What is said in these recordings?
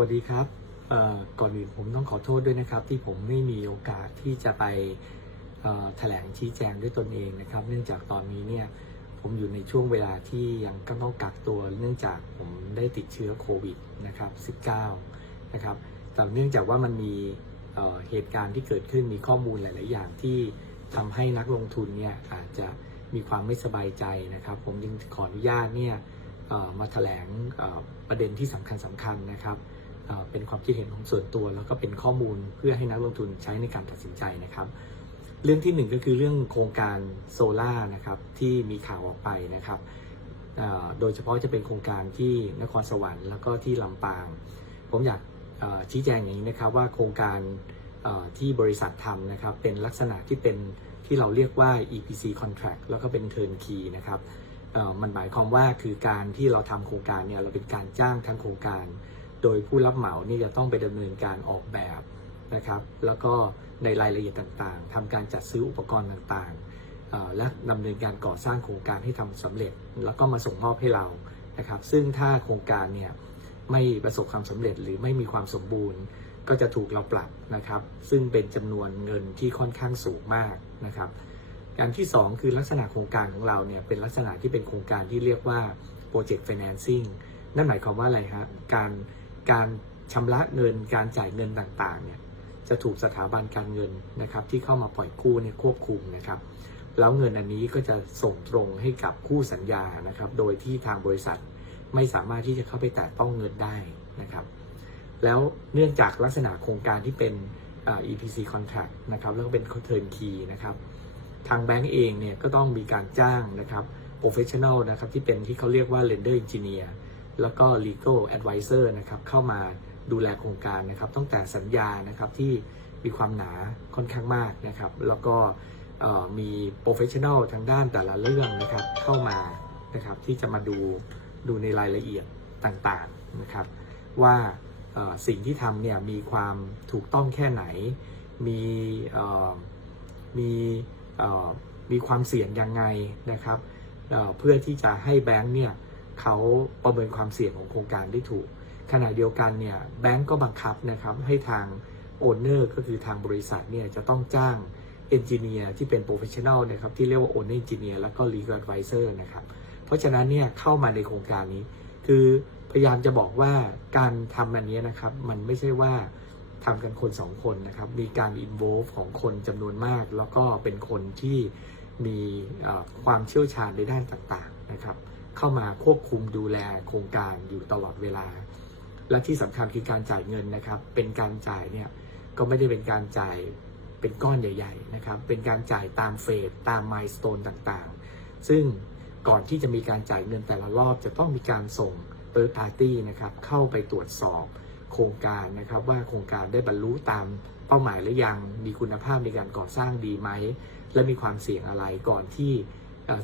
วัสดีครับก่อนอื่นผมต้องขอโทษด้วยนะครับ ที่ผมไม่มีโอกาสที่จะไปแถลงชี้แจงด้วยตนเองนะครับ เนื่องจากตอนนี้เนี่ยผมอยู่ในช่วงเวลาที่ยังก็ต้องกักตัว เนื่องจากผมได้ติดเชื้อโควิดนะครับ 19 นะครับแต่เนื่องจากว่ามันมีเอ่อเหตุการณ์ที่เกิดขึ้นมีข้อมูลหลาย ๆ อย่างที่ทำให้นักลงทุนเนี่ยอาจจะมีความไม่สบายใจนะครับ ผมจึงขออนุญาตเนี่ยมาแถลงประเด็นที่สำคัญสำคัญนะครับ เป็นความคิดเห็นของส่วนตัว แล้วก็เป็นข้อมูลเพื่อให้นักลงทุนใช้ในการตัดสินใจนะครับ เรื่องที่หนึ่งก็คือเรื่องโครงการโซล่านะครับที่มีข่าวออกไปนะครับโดยเฉพาะจะเป็นโครงการที่นครสวรรค์แล้วก็ที่ลำปาง ผมอยากชี้แจงอย่างนี้นะครับว่าโครงการที่บริษัททำนะครับเป็นลักษณะที่เป็นที่เราเรียกว่า EPC contract แล้วก็เป็น turnkey นะครับมันหมายความว่าคือการที่เราทำโครงการเนี่ยเราเป็นการจ้างทั้งโครงการ โดยผู้รับเหมานี่จะต้องไปดำเนินการออกแบบนะครับ แล้วก็ในรายละเอียดต่างๆทำการจัดซื้ออุปกรณ์ต่างๆ และดำเนินการก่อสร้างโครงการให้ทำสำเร็จ แล้วก็มาส่งมอบให้เรานะครับ ซึ่งถ้าโครงการเนี่ยไม่ประสบความสำเร็จหรือไม่มีความสมบูรณ์ ก็จะถูกเราปรับนะครับ ซึ่งเป็นจำนวนเงินที่ค่อนข้างสูงมากนะครับการที่ 2 คือลักษณะโครงการของเราเนี่ยเป็นลักษณะที่เป็นโครงการที่เรียกว่า Project Financing นั่นหมายความว่าอะไรฮะการ การชำระเงินการจ่ายเงินต่างๆเนี่ยจะถูกสถาบันการเงินนะครับที่เข้ามาปล่อยกู้เนี่ยควบคุมนะครับ แล้วเงินอันนี้ก็จะส่งตรงให้กับคู่สัญญานะครับ โดยที่ทางบริษัทไม่สามารถที่จะเข้าไปแตะต้องเงินได้นะครับ แล้วเนื่องจากลักษณะโครงการที่เป็นอ่า EPC contract นะครับแล้วก็เป็น turnkey นะครับทางแบงก์เองเนี่ยก็ต้องมีการจ้างนะครับ professional นะครับที่เป็นที่เขาเรียกว่า lender engineer แล้วก็ legal advisor นะครับเข้ามาดูแลโครงการนะครับตั้งแต่สัญญานะครับที่มีความหนาค่อนข้างมากนะครับ แล้วก็มี professional ทางด้านแต่ละเรื่องนะครับเข้ามานะครับที่จะมาดูดูในรายละเอียดต่างๆนะครับว่าสิ่งที่ทำเนี่ยมีความถูกต้องแค่ไหน มีมีมีความเสี่ยงยังไงนะครับเเพื่อที่จะให้แบงค์เนี่ย เขาประเมินความเสี่ยงของโครงการได้ถูก ขณะเดียวกันเนี่ยแบงก์ก็บังคับนะครับให้ทางโอนเนอร์ก็คือทางบริษัทเนี่ยจะต้องจ้างเอนจิเนียร์ที่เป็นโปรเฟชชั่น a ลนะครับที่เรียกว่าโอนเนอร์เอนจิเนียร์แล้วก็ legal advisor นะครับเพราะฉะนั้นเนี่ยเข้ามาในโครงการนี้ คือพยายามจะบอกว่าการทำอันนี้นะครับมันไม่ใช่ว่าทำกันคนสองคนนะครับมีการ involve ของคนจำนวนมาก แล้วก็เป็นคนที่มีความเชี่ยวชาญในด้านต่างๆนะครับ เข้ามาควบคุมดูแลโครงการอยู่ตลอดเวลา และที่สำคัญคือการจ่ายเงินนะครับ เป็นการจ่ายเนี่ยก็ไม่ได้เป็นการจ่ายเป็นก้อนใหญ่ ๆ นะครับ เป็นการจ่ายตามเฟสตามมายสเตนต่างๆ ซึ่งก่อนที่จะมีการจ่ายเงินแต่ละรอบ จะต้องมีการส่ง third party นะครับเข้าไปตรวจสอบโครงการนะครับ ว่าโครงการได้บรรลุตามเป้าหมายหรือยัง มีคุณภาพในการก่อสร้างดีไหม และมีความเสี่ยงอะไรก่อนที่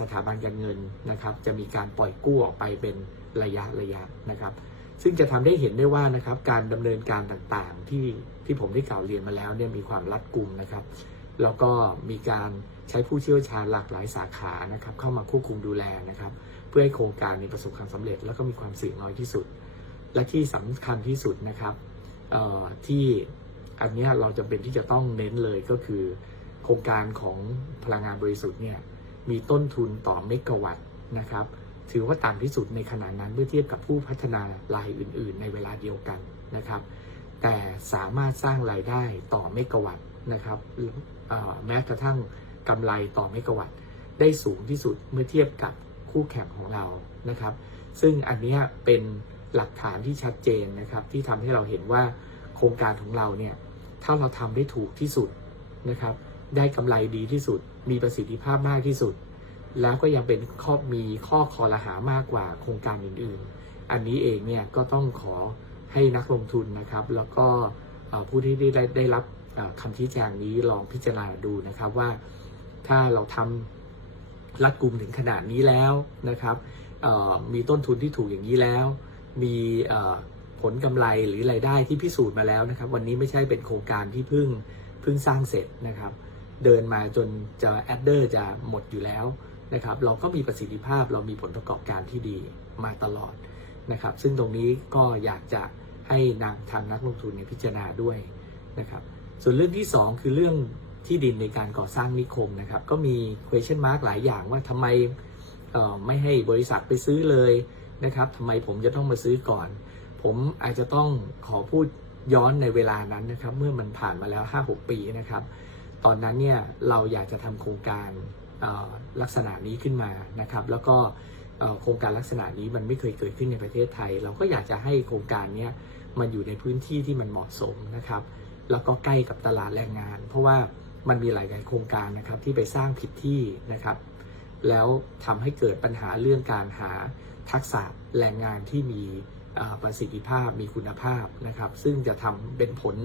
สถาบันการเงินนะครับจะมีการปล่อยกู้ออกไปเป็นระยะระยะนะครับ ซึ่งจะทำได้เห็นได้ว่านะครับการดำเนินการต่างๆ ที่ที่ผมได้กล่าวเรียนมาแล้วเนี่ยมีความรัดกุมนะครับแล้วก็มีการใช้ผู้เชี่ยวชาญหลากหลายสาขานะครับเข้ามาควบคุมดูแลนะครับ เพื่อให้โครงการนี้ประสบความสำเร็จ แล้วก็มีความเสี่ยงน้อยที่สุด และที่สำคัญที่สุดนะครับที่อันนี้เราจะเป็นที่จะต้องเน้นเลยก็คือ โครงการของพลังงานบริสุทธิ์เนี่ย มีต้นทุนต่อเมกะวัตต์นะครับ ถือว่าต่ำที่สุดในขณะนั้นเมื่อเทียบกับผู้พัฒนารายอื่น ๆ ในเวลาเดียวกันนะครับ แต่สามารถสร้างรายได้ต่อเมกะวัตต์นะครับเอ่อแม้กระทั่งกำไรต่อเมกะวัตต์ได้สูงที่สุดเมื่อเทียบกับคู่แข่งของเรานะครับ ซึ่งอันนี้เป็นหลักฐานที่ชัดเจนนะครับ ที่ทำให้เราเห็นว่าโครงการของเราเนี่ยถ้าเราทำได้ถูกที่สุดนะครับ ได้กำไรดีที่สุด มีประสิทธิภาพมากที่สุด แล้วก็ยังเป็นข้อมีข้อคอรหามากกว่าโครงการอื่นๆ อันนี้เองเนี่ยก็ต้องขอให้นักลงทุนนะครับ แล้วก็ผู้ที่ได้ได้รับคำชี้แจงนี้ลองพิจารณาดูนะครับว่าถ้าเราทำรัดกลุ่มถึงขนาดนี้แล้วนะครับมีต้นทุนที่ถูกอย่างนี้แล้ว มีผลกำไรหรือรายได้ที่พิสูจน์มาแล้วนะครับ วันนี้ไม่ใช่เป็นโครงการที่เพิ่งเพิ่งสร้างเสร็จนะครับ เดินมาจนจะแอดเดอร์จะหมดอยู่แล้วนะครับเราก็มีประสิทธิภาพเรามีผลประกอบการที่ดีมาตลอดนะครับซึ่งตรงนี้ก็อยากจะให้นางทางนักลงทุนเนี่ยพิจารณาด้วยนะครับส่วนเรื่องที่ 2 คือเรื่องที่ดินในการก่อสร้างนิคมนะครับก็มี question mark หลายอย่างว่าทำไมไม่ให้บริษัทไปซื้อเลยนะครับทำไมผมจะต้องมาซื้อก่อน ผมอาจจะต้องขอพูดย้อนในเวลานั้นนะครับ เมื่อมันผ่านมาแล้ว 5-6 ปีนะครับ ตอนนั้นเนี่ยเราอยากจะทำโครงการลักษณะนี้ขึ้นมานะครับ แล้วก็โครงการลักษณะนี้มันไม่เคยเกิดขึ้นในประเทศไทย เราก็อยากจะให้โครงการนี้มันอยู่ในพื้นที่ที่มันเหมาะสมนะครับ แล้วก็ใกล้กับตลาดแรงงาน เพราะว่ามันมีหลายๆโครงการนะครับที่ไปสร้างผิดที่นะครับ แล้วทำให้เกิดปัญหาเรื่องการหาทักษะแรงงานที่มีประสิทธิภาพมีคุณภาพนะครับ ซึ่งจะทำเป็นผล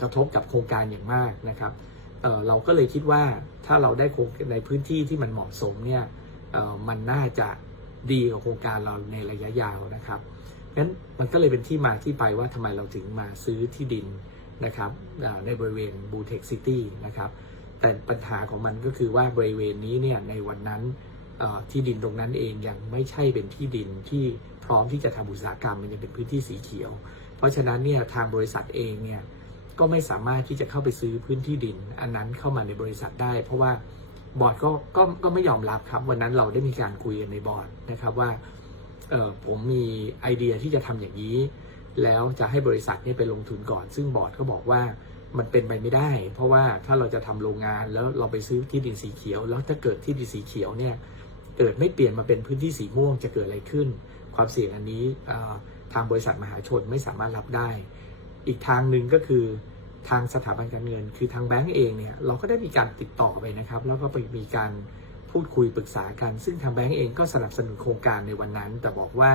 กระทบกับโครงการอย่างมากนะครับ เเราก็เลยคิดว่าถ้าเราได้โครงในพื้นที่ที่มันเหมาะสมเนี่ยมันน่าจะดีกับโครงการเราในระยะยาวนะครับงั้นมันก็เลยเป็นที่มาที่ไปว่าทำไมเราถึงมาซื้อที่ดินนะครับในบริเวณบูเทคซิตี้นะครับแต่ปัญหาของมันก็คือว่าบริเวณนี้เนี่ยในวันนั้นที่ดินตรงนั้นเองยังไม่ใช่เป็นที่ดินที่พร้อมที่จะทำอุตสาหกรรมมันยังเป็นพื้นที่สีเขียว เพราะฉะนั้นเนี่ยทางบริษัทเองเนี่ย ก็ไม่สามารถที่จะเข้าไปซื้อพื้นที่ดิน อันนั้นเข้ามาในบริษัทได้ เพราะว่าบอร์ดก็ก็ก็ไม่ยอมรับครับ วันนั้นเราได้มีการคุยกันในบอร์ดนะครับว่าเออผมมีไอเดียที่จะทำอย่างนี้ แล้วจะให้บริษัทเนี่ยไปลงทุนก่อน ซึ่งบอร์ดก็บอกว่ามันเป็นไปไม่ได้ เพราะว่าถ้าเราจะทำโรงงานแล้วเราไปซื้อที่ดินสีเขียว แล้วถ้าเกิดที่ดินสีเขียวเนี่ยเกิดไม่เปลี่ยนมาเป็นพื้นที่สีม่วงจะเกิดอะไรขึ้น ความเสี่ยงอันนี้ทางบริษัทมหาชนไม่สามารถรับได้ อีกทางหนึ่งก็คือทางสถาบันการเงิน คือทางแบงก์เองเนี่ยเราก็ได้มีการติดต่อไปนะครับ แล้วก็ไปมีการพูดคุยปรึกษากัน ซึ่งทางแบงก์เองก็สนับสนุนโครงการในวันนั้น แต่บอกว่า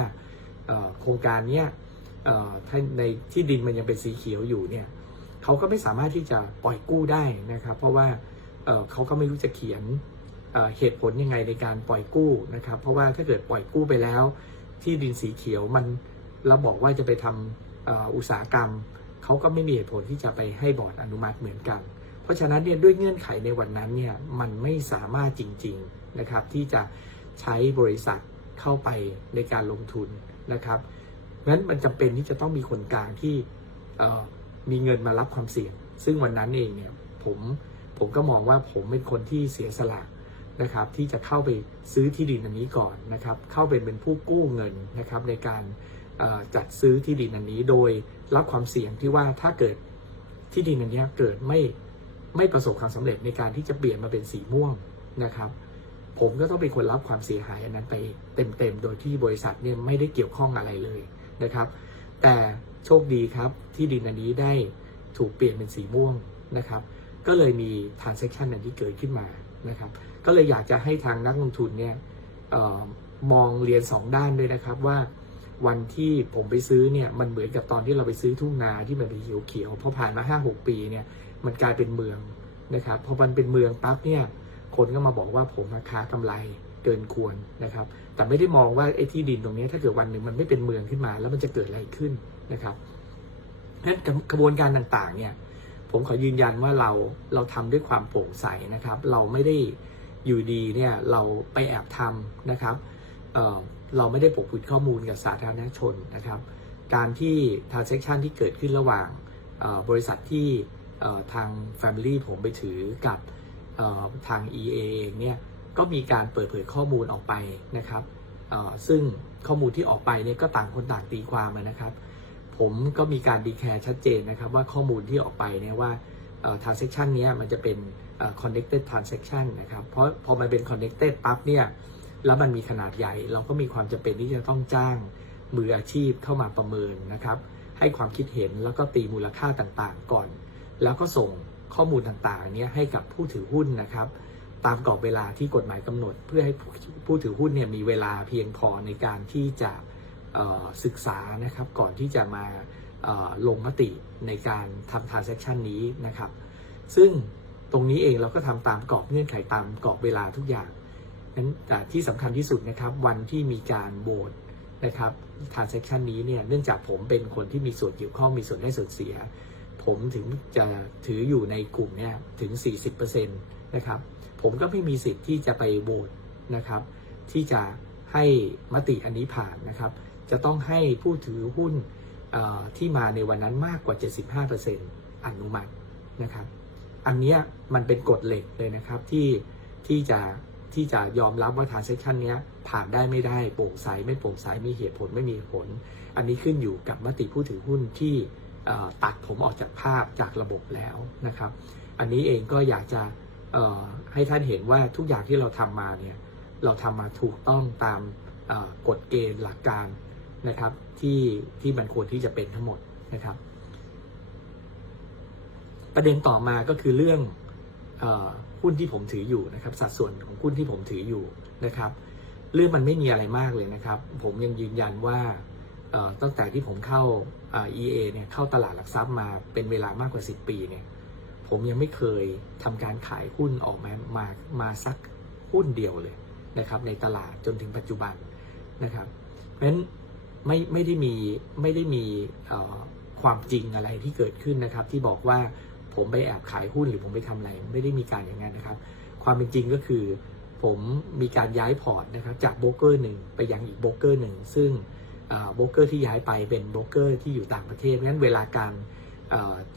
โครงการเนี้ยถ้าในที่ดินมันยังเป็นสีเขียวอยู่เนี่ยเขาก็ไม่สามารถที่จะปล่อยกู้ได้นะครับ เพราะว่าเขาก็ไม่รู้จะเขียนเหตุผลยังไงในการปล่อยกู้นะครับ เพราะว่าถ้าเกิดปล่อยกู้ไปแล้ว ที่ดินสีเขียวมันเราบอกว่าจะไปทำเอ่ออุตสาหกรรม เขาก็ไม่มีเหตุผลที่จะไปให้บอร์ดอนุมัติเหมือนกัน เพราะฉะนั้นเนี่ยด้วยเงื่อนไขในวันนั้นเนี่ยมันไม่สามารถจริงๆนะครับที่จะใช้บริษัทเข้าไปในการลงทุนนะครับงั้นมันจำเป็นที่จะต้องมีคนกลางที่มีเงินมารับความเสี่ยง ซึ่งวันนั้นเองเนี่ยผมผมก็มองว่าผมเป็นคนที่เสียสละนะครับที่จะเข้าไปซื้อที่ดินอันนี้ก่อนนะครับเข้าเป็นเป็นผู้กู้เงินนะครับในการจัดซื้อที่ดินอันนี้โดย รับความเสี่ยงที่ว่าถ้าเกิดที่ดินอันนี้เกิดไม่ไม่ประสบความสำเร็จในการที่จะเปลี่ยนมาเป็นสีม่วงนะครับ ผมก็ต้องเป็นคนรับความเสียหายอันนั้นไปเต็มๆ โดยที่บริษัทเนี่ยไม่ได้เกี่ยวข้องอะไรเลยนะครับ แต่โชคดีครับที่ดินอันนี้ได้ถูกเปลี่ยนเป็นสีม่วงนะครับ ก็เลยมี transaction อันที่เกิดขึ้นมานะครับ ก็เลยอยากจะให้ทางนักลงทุนเนี่ยออมองเรียนสองด้านด้วยนะครับว่า วันที่ผมไปซื้อเนี่ยมันเหมือนกับตอนที่เราไปซื้อทุ่งนาที่มันเป็นเขียวๆพอผ่านมาห้าหกปีเนี่ยมันกลายเป็นเมืองนะครับพอมันเป็นเมืองปั๊บเนี่ยคนก็มาบอกว่าผมมาค้ากำไรเกินควรนะครับ แต่ไม่ได้มองว่าไอ้ที่ดินตรงนี้ถ้าเกิดวันหนึ่งมันไม่เป็นเมืองขึ้นมา แล้วมันจะเกิดอะไรขึ้นนะครับนั้นกระบวนการต่างๆเนี่ยผมขอยืนยันว่าเราเราทำด้วยความโปร่งใสนะครับ เราไม่ได้อยู่ดีเนี่ยเราไปแอบทำนะครับ เราไม่ได้ปกปิดข้อมูลกับสาธารณชนนะครับ การที่ transaction ที่เกิดขึ้นระหว่างบริษัทที่ทาง Family ผมไปถือกับทาง EA เองเนี่ยก็มีการเปิดเผยข้อมูลออกไปนะครับซึ่งข้อมูลที่ออกไปเนี่ยก็ต่างคนต่างตีความนะครับ ผมก็มีการดีแคร์ชัดเจนนะครับว่าข้อมูลที่ออกไปเนี่ยว่า transaction เนี้ยมันจะเป็น connected transaction นะครับ เพราะพอมันเป็น connected ปั๊บเนี่ย แล้วมันมีขนาดใหญ่ เราก็มีความจำเป็นที่จะต้องจ้างมืออาชีพเข้ามาประเมินนะครับ ให้ความคิดเห็นแล้วก็ตีมูลค่าต่างๆ ก่อน แล้วก็ส่งข้อมูลต่างๆนี้ให้กับผู้ถือหุ้นนะครับ ตามกรอบเวลาที่กฎหมายกำหนด เพื่อให้ผู้ถือหุ้นเนี่ยมีเวลาเพียงพอในการที่จะศึกษานะครับ ก่อนที่จะมาลงมติในการทำ transaction นี้นะครับ ซึ่งตรงนี้เองเราก็ทำตามกรอบเงื่อนไขตามกรอบเวลาทุกอย่าง นั้นแต่ที่สำคัญที่สุดนะครับวันที่มีการโหวตนะครับ transaction นี้เนี่ยเนื่องจากผมเป็นคนที่มีส่วนเกี่ยวข้องมีส่วนได้ส่วนเสีย ผมถึงจะถืออยู่ในกลุ่มเนี่ยถึง 40%นะครับผมก็ไม่มีสิทธิ์ที่จะไปโหวตนะครับ ที่จะให้มติอันนี้ผ่านนะครับ จะต้องให้ผู้ถือหุ้นที่มาในวันนั้นมากกว่า 75%อนุมัตินะครับ อันเนี้ยมันเป็นกฎเหล็กเลยนะครับที่ที่จะ ที่จะยอมรับว่าทางเซสชันนี้ผ่านได้ไม่ได้โปร่งใสไม่โปร่งใสมีเหตุผลไม่มีผล อันนี้ขึ้นอยู่กับมติผู้ถือหุ้นที่ตัดผมออกจากภาพจากระบบแล้วนะครับ อันนี้เองก็อยากจะให้ท่านเห็นว่าทุกอย่างที่เราทำมาเนี่ยเราทำมาถูกต้องตามกฎเกณฑ์หลักการนะครับที่ที่มันควรที่จะเป็นทั้งหมดนะครับ ประเด็นต่อมาก็คือเรื่อง หุ้นที่ผมถืออยู่นะครับสัดส่วนของหุ้นที่ผมถืออยู่นะครับ เรื่องมันไม่มีอะไรมากเลยนะครับ ผมยังยืนยันว่าตั้งแต่ที่ผมเข้า EA เนี่ยเข้าตลาดหลักทรัพย์มาเป็นเวลามากกว่า 10 ปีเนี่ยผมยังไม่เคยทำการขายหุ้นออกมามามาสักหุ้นเดียวเลยนะครับ ในตลาดจนถึงปัจจุบันนะครับ เพราะฉะนั้นไม่ไม่ได้มีไม่ได้มีความจริงอะไรที่เกิดขึ้นนะครับ ที่บอกว่า ผมไปแอบขายหุ้นหรือผมไปทำอะไร ไม่ได้มีการอย่างนั้นนะครับ ความเป็นจริงก็คือ ผมมีการย้ายพอร์ตนะครับจากโบรกเกอร์หนึ่งไปยังอีกโบรกเกอร์หนึ่งซึ่งโบรกเกอร์ที่ย้ายไปเป็นโบรกเกอร์ที่อยู่ต่างประเทศเพราะฉะนั้นเวลาการ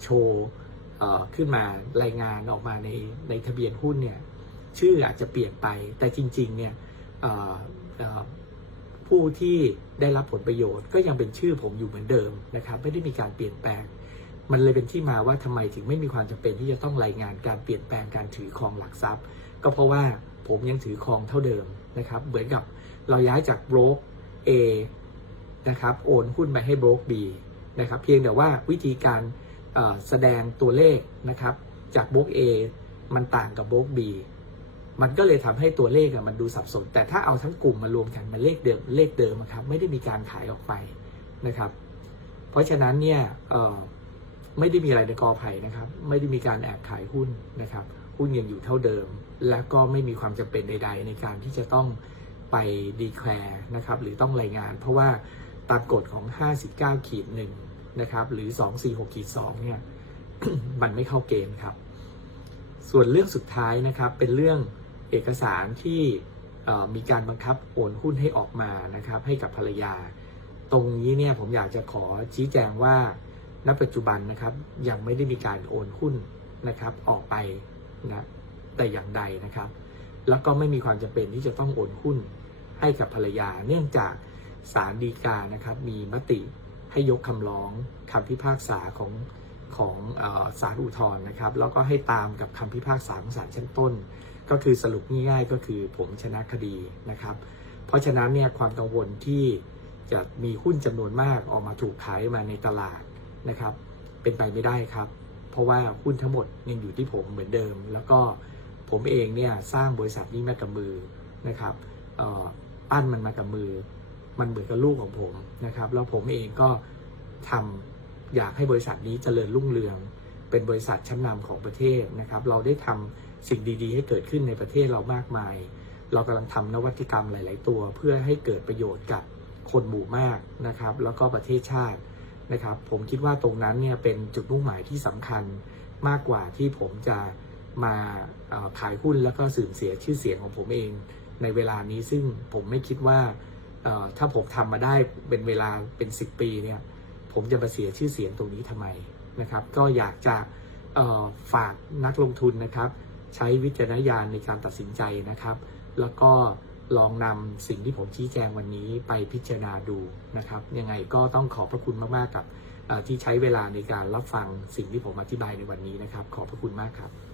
โชว์ขึ้นมารายงานออกมาในในทะเบียนหุ้นเนี่ยชื่ออาจจะเปลี่ยนไปแต่จริงๆเนี่ยผู้ที่ได้รับผลประโยชน์ก็ยังเป็นชื่อผมอยู่เหมือนเดิมนะครับ ไม่ได้มีการเปลี่ยนแปลง มันเลยเป็นที่มาว่าทำไมถึงไม่มีความจำเป็นที่จะต้องรายงานการเปลี่ยนแปลงการถือครองหลักทรัพย์ ก็เพราะว่าผมยังถือครองเท่าเดิมนะครับ เหมือนกับเราย้ายจากโบรก A นะครับโอนหุ้นไปให้โบรก B นะครับเพียงแต่ว่าวิธีการแสดงตัวเลขนะครับจากโบรก A มันต่างกับโบรก B มันก็เลยทำให้ตัวเลขมันดูสับสน แต่ถ้าเอาทั้งกลุ่มมารวมกันมันเลขเดิมเลขเดิมครับไม่ได้มีการขายออกไปนะครับ เพราะฉะนั้นเนี่ยเไม่ได้มีอะไรในกอไผ่นะครับ ไม่ได้มีการแอบขายหุ้นนะครับ หุ้นยังอยู่เท่าเดิม และก็ไม่มีความจำเป็นใด ๆ ในการที่จะต้องไปดีแคลร์นะครับ หรือต้องรายงาน เพราะว่าตามกฎของ 59ขีดหนึ่งนะครับ หรือ 246ขีด2เนี่ยมันไม่เข้าเกณฑ์ครับ ส่วนเรื่องสุดท้ายนะครับ เป็นเรื่องเอกสารที่มีการบังคับโอนหุ้นให้ออกมานะครับ ให้กับภรรยา ตรงนี้เนี่ยผมอยากจะขอชี้แจงว่า ณปัจจุบันนะครับยังไม่ได้มีการโอนหุ้นนะครับออกไปนะแต่อย่างใดนะครับ แล้วก็ไม่มีความจำเป็นที่จะต้องโอนหุ้นให้กับภรรยา เนื่องจากศาลฎีกานะครับมีมติให้ยกคำร้องคำพิพากษาของของศาลอุทธรณ์นะครับ แล้วก็ให้ตามกับคำพิพากษาของศาลชั้นต้น ก็คือสรุปง่ายๆก็คือผมชนะคดีนะครับ เพราะฉะนั้นเนี่ยความกังวลที่จะมีหุ้นจำนวนมากออกมาถูกขายมาในตลาด นะครับ เป็นไปไม่ได้ครับ เพราะว่าหุ้นทั้งหมดยังอยู่ที่ผมเหมือนเดิม แล้วก็ผมเองเนี่ยสร้างบริษัทนี้มากับมือนะครับปั้นมันมากับมือ มันเหมือนกับลูกของผมนะครับ แล้วผมเองก็ทำอยากให้บริษัทนี้เจริญรุ่งเรือง เป็นบริษัทชั้นนำของประเทศนะครับ เราได้ทำสิ่งดีๆ ให้เกิดขึ้นในประเทศเรามากมาย เรากำลังทำนวัตกรรมหลาย ๆ ตัว เพื่อให้เกิดประโยชน์กับคนหมู่มากนะครับ แล้วก็ประเทศชาติ นะครับ ผมคิดว่าตรงนั้นเนี่ยเป็นจุดมุ่งหมายที่สำคัญมากกว่าที่ผมจะมาขายหุ้นแล้วก็สื่อเสียชื่อเสียงของผมเอง ในเวลานี้ซึ่งผมไม่คิดว่าถ้าผมทำมาได้เป็นเวลาเป็น 10 ปีเนี่ยผมจะมาเสียชื่อเสียงตรงนี้ทำไมนะครับ ก็อยากจะฝากนักลงทุนนะครับ ใช้วิจารณญาณในการตัดสินใจนะครับ แล้วก็ ลองนำสิ่งที่ผมชี้แจงวันนี้ไปพิจารณาดูนะครับ ยังไงก็ต้องขอบพระคุณมาก ๆ กับที่ใช้เวลาในการรับฟังสิ่งที่ผมอธิบายในวันนี้นะครับ ขอบพระคุณมากครับ